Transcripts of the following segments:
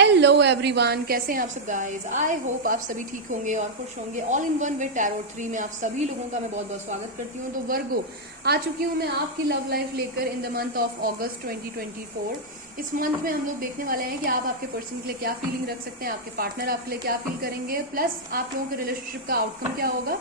Hello everyone, कैसे हैं आप सब गाइस। आई होप आप सभी ठीक होंगे और खुश होंगे। All in one with tarot 3 में आप सभी लोगों का मैं बहुत बहुत स्वागत करती हूँ। तो वर्गो, आ चुकी हूँ मैं आपकी लव लाइफ लेकर इन द मंथ ऑफ अगस्त 2024। इस मंथ में हम लोग देखने वाले हैं कि आप आपके पर्सन के लिए क्या फीलिंग रख सकते हैं, आपके पार्टनर आपके लिए क्या फील करेंगे, प्लस आप लोगों के रिलेशनशिप का आउटकम क्या होगा।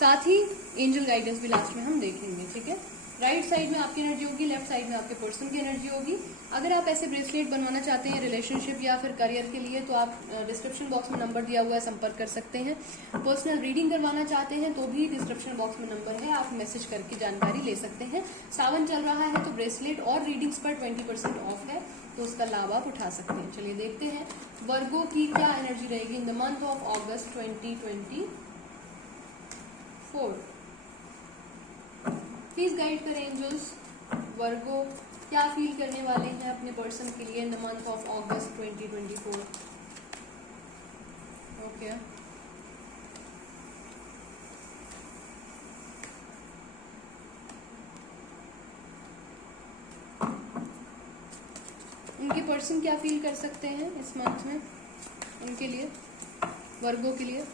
साथ ही एंजल गाइडेंस भी लास्ट में हम देखेंगे। ठीक है, राइट साइड में आपकी एनर्जी होगी, लेफ्ट साइड में आपके पर्सन की एनर्जी होगी। अगर आप ऐसे ब्रेसलेट बनवाना चाहते हैं रिलेशनशिप या फिर करियर के लिए तो आप डिस्क्रिप्शन बॉक्स में नंबर दिया हुआ है, संपर्क कर सकते हैं। पर्सनल रीडिंग करवाना चाहते हैं तो भी डिस्क्रिप्शन बॉक्स में नंबर है, आप मैसेज करके जानकारी ले सकते हैं। सावन चल रहा है तो ब्रेसलेट और रीडिंग्स पर 20% ऑफ है, तो उसका लाभ आप उठा सकते हैं। चलिए देखते हैं वर्गो की क्या एनर्जी रहेगी in the month of August 2024। Please guide करें एंजल्स, वर्गो क्या फील करने वाले हैं अपने पर्सन के लिए in the month of August 2024। Okay, उनके पर्सन क्या फील कर सकते हैं इस मंथ में उनके लिए, वर्गो के लिए।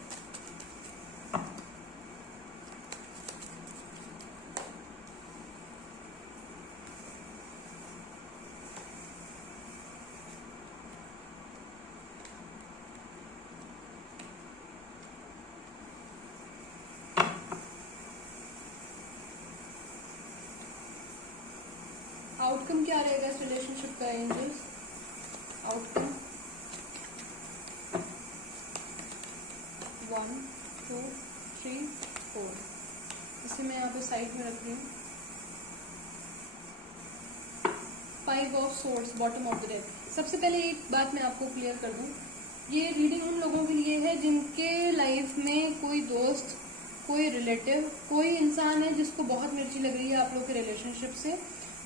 आउटकम क्या रहेगा इस रिलेशनशिप का एंजल्स, आउटकम 1 2 3 4। इसे मैं यहाँ पे साइड में रख रही हूँ। 5 of source, bottom of the deck. सबसे पहले एक बात मैं आपको क्लियर कर दूं, ये रीडिंग उन लोगों के लिए है जिनके लाइफ में कोई दोस्त, कोई रिलेटिव, कोई इंसान है जिसको बहुत मिर्ची लग रही है आप लोग के रिलेशनशिप से,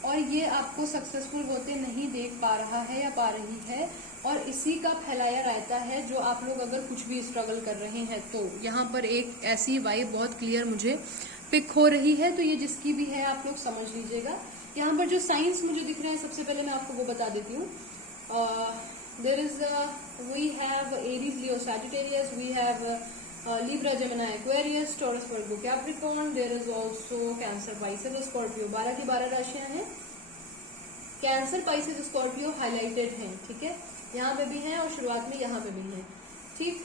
और ये आपको सक्सेसफुल होते नहीं देख पा रहा है या पा रही है, और इसी का फैलाया रहता है जो आप लोग अगर कुछ भी स्ट्रगल कर रहे हैं। तो यहाँ पर एक ऐसी वाइब बहुत क्लियर मुझे पिक हो रही है, तो ये जिसकी भी है आप लोग समझ लीजिएगा। यहाँ पर जो साइंस मुझे दिख रहे हैं सबसे पहले मैं आपको वो बता देती हूँ। There is we have Aries, Leo, Sagittarius, we have Libra, Gemini, Aquarius, Taurus, Virgo, Capricorn. There is also Cancer, Pisces, Scorpio। 12 की 12 राशियां हैं। कैंसर, पाइसेस, स्कॉर्पियो हाईलाइटेड हैं। ठीक है, यहाँ पे भी हैं और शुरुआत में यहाँ पे भी हैं। ठीक,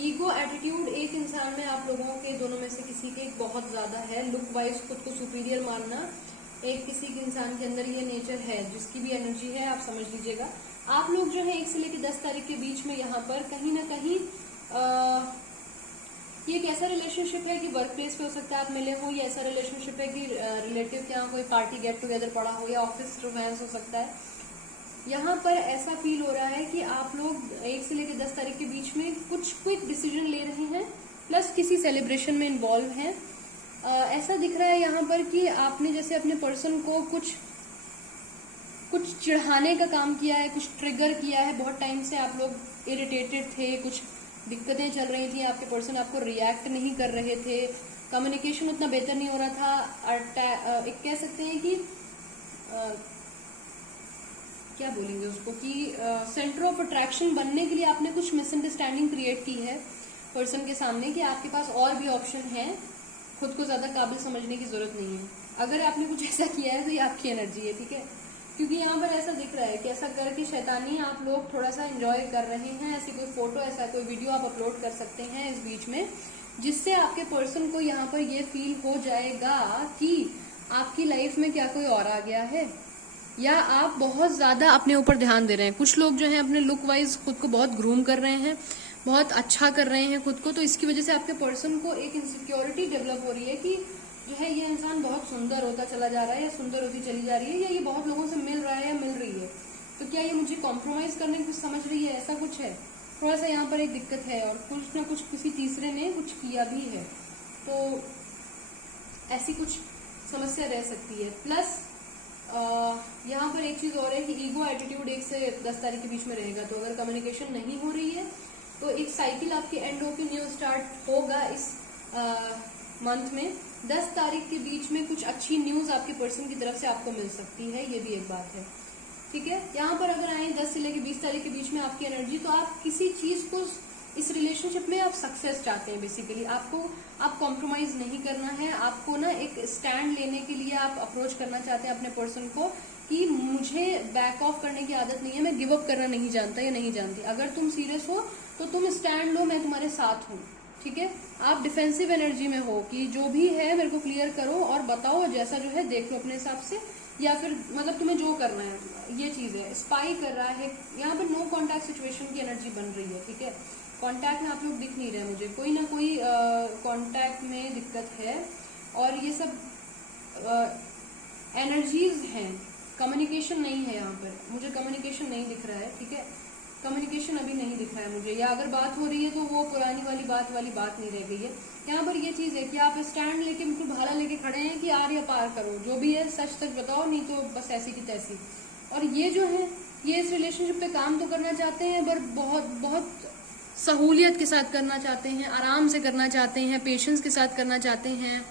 ईगो एटीट्यूड एक इंसान में आप लोगों के दोनों में से किसी के बहुत ज्यादा है। लुक वाइज खुद को सुपीरियर मानना एक किसी के इंसान के अंदर ये नेचर है, जिसकी भी एनर्जी है आप समझ लीजिएगा। आप लोग जो है 1 से लेकर 10 तारीख के बीच में यहाँ पर कहीं ना कहीं ये एक ऐसा रिलेशनशिप है कि वर्क प्लेस पे हो सकता है आप मिले हो, या ऐसा रिलेशनशिप है कि रिलेटिव के यहाँ कोई पार्टी गेट टुगेदर पड़ा हो, या ऑफिस रोमांस हो सकता है। यहाँ पर ऐसा फील हो रहा है कि आप लोग 1 से लेकर 10 तारीख के बीच में कुछ क्विक डिसीजन ले रहे हैं, प्लस किसी सेलिब्रेशन में इन्वॉल्व हैं। ऐसा दिख रहा है यहाँ पर कि आपने जैसे अपने पर्सन को कुछ चिढ़ाने का काम किया है, कुछ ट्रिगर किया है। बहुत टाइम से आप लोग इरिटेटेड थे, कुछ दिक्कतें चल रही थी, आपके पर्सन आपको रिएक्ट नहीं कर रहे थे, कम्युनिकेशन उतना बेहतर नहीं हो रहा था। एक कह सकते हैं कि क्या बोलेंगे उसको कि सेंटर ऑफ अट्रैक्शन बनने के लिए आपने कुछ मिसअंडरस्टैंडिंग क्रिएट की है पर्सन के सामने कि आपके पास और भी ऑप्शन है, खुद को ज्यादा काबिल समझने की जरूरत नहीं है। अगर आपने कुछ ऐसा किया है तो ये आपकी एनर्जी है। ठीक है, क्योंकि यहाँ पर ऐसा दिख रहा है कि ऐसा करके शैतानी आप लोग थोड़ा सा एंजॉय कर रहे हैं। ऐसी कोई फोटो, ऐसा कोई वीडियो आप अपलोड कर सकते हैं इस बीच में, जिससे आपके पर्सन को यहाँ पर ये फील हो जाएगा कि आपकी लाइफ में क्या कोई और आ गया है, या आप बहुत ज्यादा अपने ऊपर ध्यान दे रहे हैं। कुछ लोग जो है अपने लुक वाइज खुद को बहुत ग्रूम कर रहे हैं, बहुत अच्छा कर रहे हैं खुद को, तो इसकी वजह से आपके पर्सन को एक इनसिक्योरिटी डेवलप हो रही है कि जो है ये इंसान बहुत सुंदर होता चला जा रहा है, या सुंदर होती चली जा रही है, या ये बहुत लोगों से मिल रहा है या मिल रही है, तो क्या ये मुझे कॉम्प्रोमाइज करने की कुछ समझ रही है, ऐसा कुछ है। थोड़ा सा यहाँ पर एक दिक्कत है, और कुछ ना कुछ किसी तीसरे ने कुछ किया भी है, तो ऐसी कुछ समस्या रह सकती है। प्लस यहाँ पर एक चीज और है कि ईगो एटीट्यूड 1 से 10 तारीख के बीच में रहेगा, तो अगर कम्युनिकेशन नहीं हो रही है तो एक साइकिल आपकी एंड होकर न्यू स्टार्ट होगा इस मंथ में। 10 तारीख के बीच में कुछ अच्छी न्यूज आपके पर्सन की तरफ से आपको मिल सकती है, ये भी एक बात है। ठीक है। यहाँ पर अगर आए 10 से लेकर 20 तारीख के बीच में आपकी एनर्जी, तो आप किसी चीज को इस रिलेशनशिप में आप सक्सेस चाहते हैं। बेसिकली आप कॉम्प्रोमाइज नहीं करना है, आपको ना एक स्टैंड लेने के लिए आप अप्रोच करना चाहते हैं अपने पर्सन को कि मुझे बैक ऑफ करने की आदत नहीं है, मैं गिव अप करना नहीं जानता या नहीं जानती। अगर तुम सीरियस हो तो तुम स्टैंड लो, मैं तुम्हारे साथ हूँ, ठीक है। आप डिफेंसिव एनर्जी में हो कि जो भी है मेरे को क्लियर करो और बताओ, जैसा जो है देख लो अपने हिसाब से, या फिर मतलब तुम्हें जो करना है। ये चीज है, स्पाई कर रहा है यहाँ पर, नो कॉन्टैक्ट सिचुएशन की एनर्जी बन रही है, ठीक है। कॉन्टैक्ट में आप लोग दिख नहीं रहे मुझे, कोई ना कोई कॉन्टैक्ट में दिक्कत है, और ये सब एनर्जीज हैं, कम्युनिकेशन नहीं है यहाँ पर, मुझे कम्युनिकेशन नहीं दिख रहा है, ठीक है। कम्युनिकेशन अभी नहीं दिख रहा है मुझे, या अगर बात हो रही है तो वो पुरानी वाली बात नहीं रह गई है। यहाँ पर ये चीज है कि आप स्टैंड लेके बिल्कुल भाला लेके खड़े हैं कि आर या पार करो, जो भी है सच सच बताओ, नहीं तो बस ऐसी की तैसी। और ये जो है, ये इस रिलेशनशिप पे काम तो करना चाहते हैं, पर बहुत बहुत सहूलियत के साथ करना चाहते हैं, आराम से करना चाहते हैं, पेशेंस के साथ करना चाहते हैं,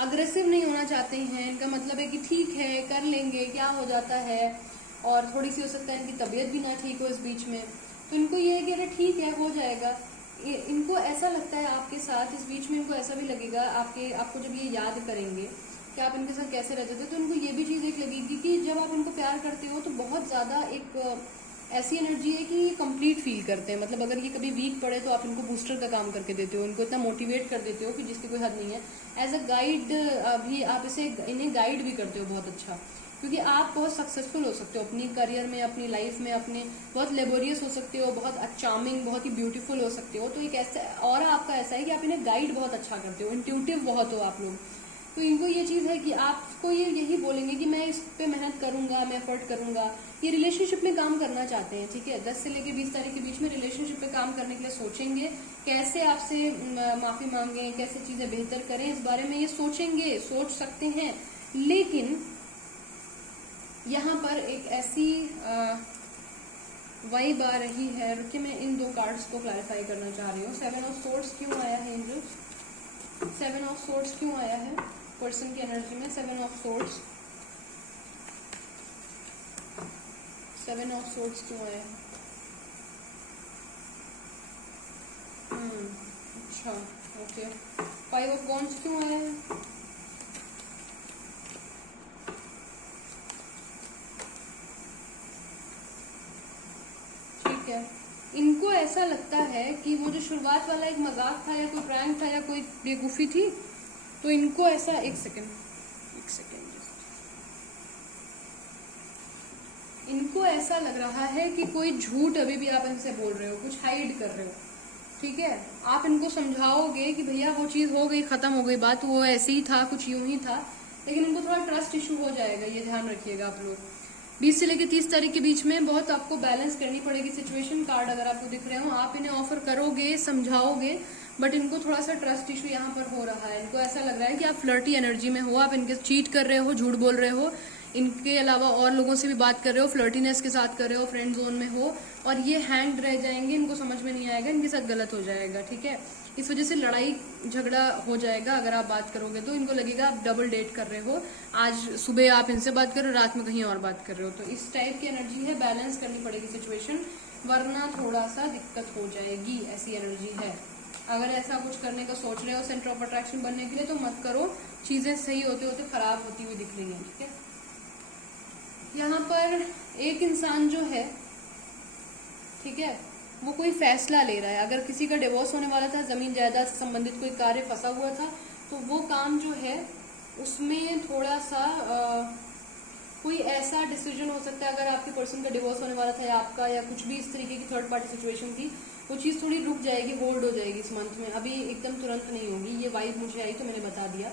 अग्रेसिव नहीं होना चाहते हैं। इनका मतलब है कि ठीक है कर लेंगे, क्या हो जाता है, और थोड़ी सी हो सकता है इनकी तबीयत भी ना ठीक हो इस बीच में, तो इनको ये है कि अरे ठीक है हो जाएगा। इनको ऐसा लगता है आपके साथ, इस बीच में इनको ऐसा भी लगेगा आपको जब ये याद करेंगे कि आप इनके साथ कैसे रहते थे, तो इनको ये भी चीज़ एक लगेगी कि जब आप इनको प्यार करते हो तो बहुत ज़्यादा एक ऐसी एनर्जी है कि ये कंप्लीट फील करते हैं। मतलब अगर ये कभी वीक पड़े तो आप इनको बूस्टर का काम करके देते हो, इनको इतना मोटिवेट कर देते हो कि जिसकी कोई हद नहीं है। एज अ गाइड भी आप इन्हें गाइड भी करते हो बहुत अच्छा, क्योंकि आप बहुत सक्सेसफुल हो सकते हो अपनी करियर में, अपनी लाइफ में, अपने बहुत लेबोरियस हो सकते हो, बहुत चार्मिंग, बहुत ही ब्यूटीफुल हो सकते हो। तो एक ऐसा और आपका ऐसा है कि आप इन्हें गाइड बहुत अच्छा करते हो, इंट्यूटिव बहुत हो आप लोग। तो इनको ये चीज है कि आपको ये यही बोलेंगे कि मैं इस पे मेहनत करूंगा, मैं एफर्ट करूंगा। ये रिलेशनशिप में काम करना चाहते हैं, ठीक है। 10 से लेकर 20 तारीख के बीच में रिलेशनशिप पे काम करने के लिए सोचेंगे, कैसे आपसे माफी मांगे, कैसे चीजें बेहतर करें, इस बारे में ये सोचेंगे, सोच सकते हैं। लेकिन यहाँ पर एक ऐसी वाइब आ रही है, रुकिए मैं इन दो कार्ड्स को क्लैरिफाई करना चाह रही हूँ। 7 ऑफ सोर्ड्स क्यों आया है एंजल? 7 ऑफ सोर्ड्स क्यों आया है पर्सन की एनर्जी में? 7 ऑफ सोर्ड्स, 7 ऑफ सोर्ड्स क्यों आया है? अच्छा, ओके। 5 ऑफ वॉन्ड्स क्यों आया है? ठीक है, इनको ऐसा लगता है कि वो जो शुरुआत वाला एक मजाक था या कोई प्रैंक था या कोई बेवकूफ़ी थी, तो इनको ऐसा एक सेकेंड इनको ऐसा लग रहा है कि कोई झूठ अभी भी आप इनसे बोल रहे हो, कुछ हाइड कर रहे हो, ठीक है। आप इनको समझाओगे कि भैया वो चीज़ हो गई, खत्म हो गई बात, वो ऐसे ही था, कुछ यूं ही था, लेकिन इनको थोड़ा ट्रस्ट इशू हो जाएगा, ये ध्यान रखिएगा आप लोग। 20 से लेकर 30 तारीख के बीच में बहुत आपको बैलेंस करनी पड़ेगी सिचुएशन। कार्ड अगर आपको दिख रहे हो, आप इन्हें ऑफर करोगे, समझाओगे, बट इनको थोड़ा सा ट्रस्ट इशू यहाँ पर हो रहा है। इनको ऐसा लग रहा है कि आप फ्लर्टी एनर्जी में हो, आप इनके चीट कर रहे हो, झूठ बोल रहे हो, इनके अलावा और लोगों से भी बात कर रहे हो, फ्लर्टीनेस के साथ कर रहे हो, फ्रेंड जोन में हो, और ये हैंग रह जाएंगे, इनको समझ में नहीं आएगा, इनके साथ गलत हो जाएगा, ठीक है। इस वजह से लड़ाई झगड़ा हो जाएगा। अगर आप बात करोगे तो इनको लगेगा आप डबल डेट कर रहे हो, आज सुबह आप इनसे बात कर रहे हो, रात में कहीं और बात कर रहे हो। तो इस टाइप की एनर्जी है, बैलेंस करनी पड़ेगी सिचुएशन, वरना थोड़ा सा दिक्कत हो जाएगी, ऐसी एनर्जी है। अगर ऐसा कुछ करने का सोच रहे हो सेंटर ऑफ अट्रैक्शन बनने के लिए, तो मत करो, चीजें सही होते होते खराब होती हुई दिख रही है, ठीक है। यहाँ पर एक इंसान जो है, ठीक है, वो कोई फैसला ले रहा है। अगर किसी का डिवोर्स होने वाला था, जमीन जायदाद से संबंधित कोई कार्य फंसा हुआ था, तो वो काम जो है उसमें थोड़ा सा कोई ऐसा डिसीजन हो सकता है। अगर आपके पर्सन का डिवोर्स होने वाला था या आपका, या कुछ भी इस तरीके की थर्ड पार्टी सिचुएशन थी, वो चीज़ थोड़ी रुक जाएगी, होल्ड हो जाएगी इस मंथ में, अभी एकदम तुरंत नहीं होगी। ये वाइब मुझे आई तो मैंने बता दिया।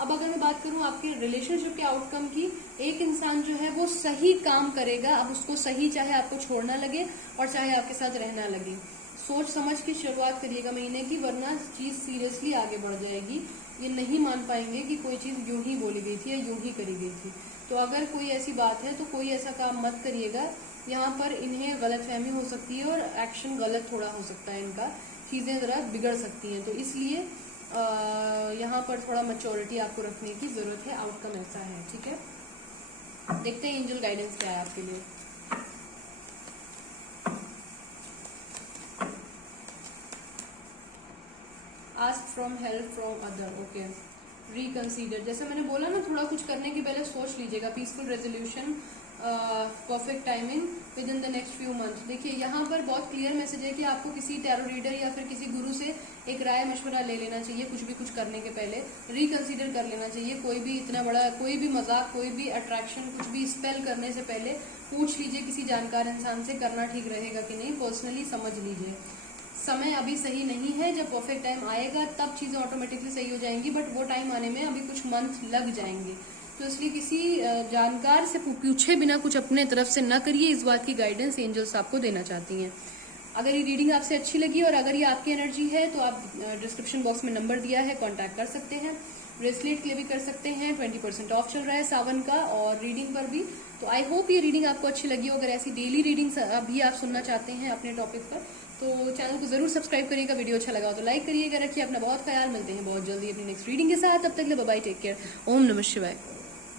अब अगर मैं बात करूं आपके रिलेशनशिप के आउटकम की, एक इंसान जो है वो सही काम करेगा। अब उसको सही चाहे आपको छोड़ना लगे और चाहे आपके साथ रहना लगे, सोच समझ के शुरुआत करिएगा महीने की, वरना चीज सीरियसली आगे बढ़ जाएगी। ये नहीं मान पाएंगे कि कोई चीज यूं ही बोली गई थी या यूं ही करी गई थी। तो अगर कोई ऐसी बात है तो कोई ऐसा काम मत करिएगा। यहाँ पर इन्हें गलतफहमी हो सकती है और एक्शन गलत थोड़ा हो सकता है इनका, चीजें जरा बिगड़ सकती हैं। तो इसलिए यहाँ पर थोड़ा मैच्योरिटी आपको रखने की जरूरत है, आउटकम ऐसा है, ठीक है। देखते हैं एंजल गाइडेंस क्या है आपके लिए। Ask from help from other, okay. Reconsider, जैसे मैंने बोला ना, थोड़ा कुछ करने के पहले सोच लीजिएगा। Peaceful resolution, perfect timing with in the next few month. देखिए यहाँ पर बहुत क्लियर मैसेज है कि आपको किसी टैरो रीडर या फिर किसी गुरु से एक राय मशवरा ले लेना चाहिए। कुछ भी कुछ करने के पहले रिकंसीडर कर लेना चाहिए। कोई भी इतना बड़ा, कोई भी मजाक, कोई भी अट्रैक्शन, कुछ भी स्पेल करने से पहले पूछ लीजिए किसी जानकार इंसान से, करना ठीक रहेगा कि नहीं। पर्सनली समझ लीजिए। समय अभी सही नहीं है, जब परफेक्ट टाइम आएगा तब चीज़ें ऑटोमेटिकली सही हो जाएंगी, बट वो टाइम आने में अभी कुछ मंथ लग जाएंगे। तो इसलिए किसी जानकार से पूछे बिना कुछ अपने तरफ से न करिए। इस बात की गाइडेंस एंजल्स आपको देना चाहती हैं। अगर ये रीडिंग आपसे अच्छी लगी और अगर ये आपकी एनर्जी है तो आप डिस्क्रिप्शन बॉक्स में नंबर दिया है, कांटेक्ट कर सकते हैं। ब्रेसलेट के लिए भी कर सकते हैं, 20% ऑफ चल रहा है सावन का, और रीडिंग पर भी। तो आई होप ये रीडिंग आपको अच्छी लगी हो। अगर ऐसी डेली रीडिंग्स अभी आप सुनना चाहते हैं अपने टॉपिक पर, तो चैनल को जरूर सब्सक्राइब करिएगा। वीडियो अच्छा लगा हो तो लाइक करिएगा। रखिए अपना बहुत ख्याल। मिलते हैं बहुत जल्दी अपनी नेक्स्ट रीडिंग के साथ। तब तक के लिए बाय बाय, टेक केयर। ओम नमः शिवाय।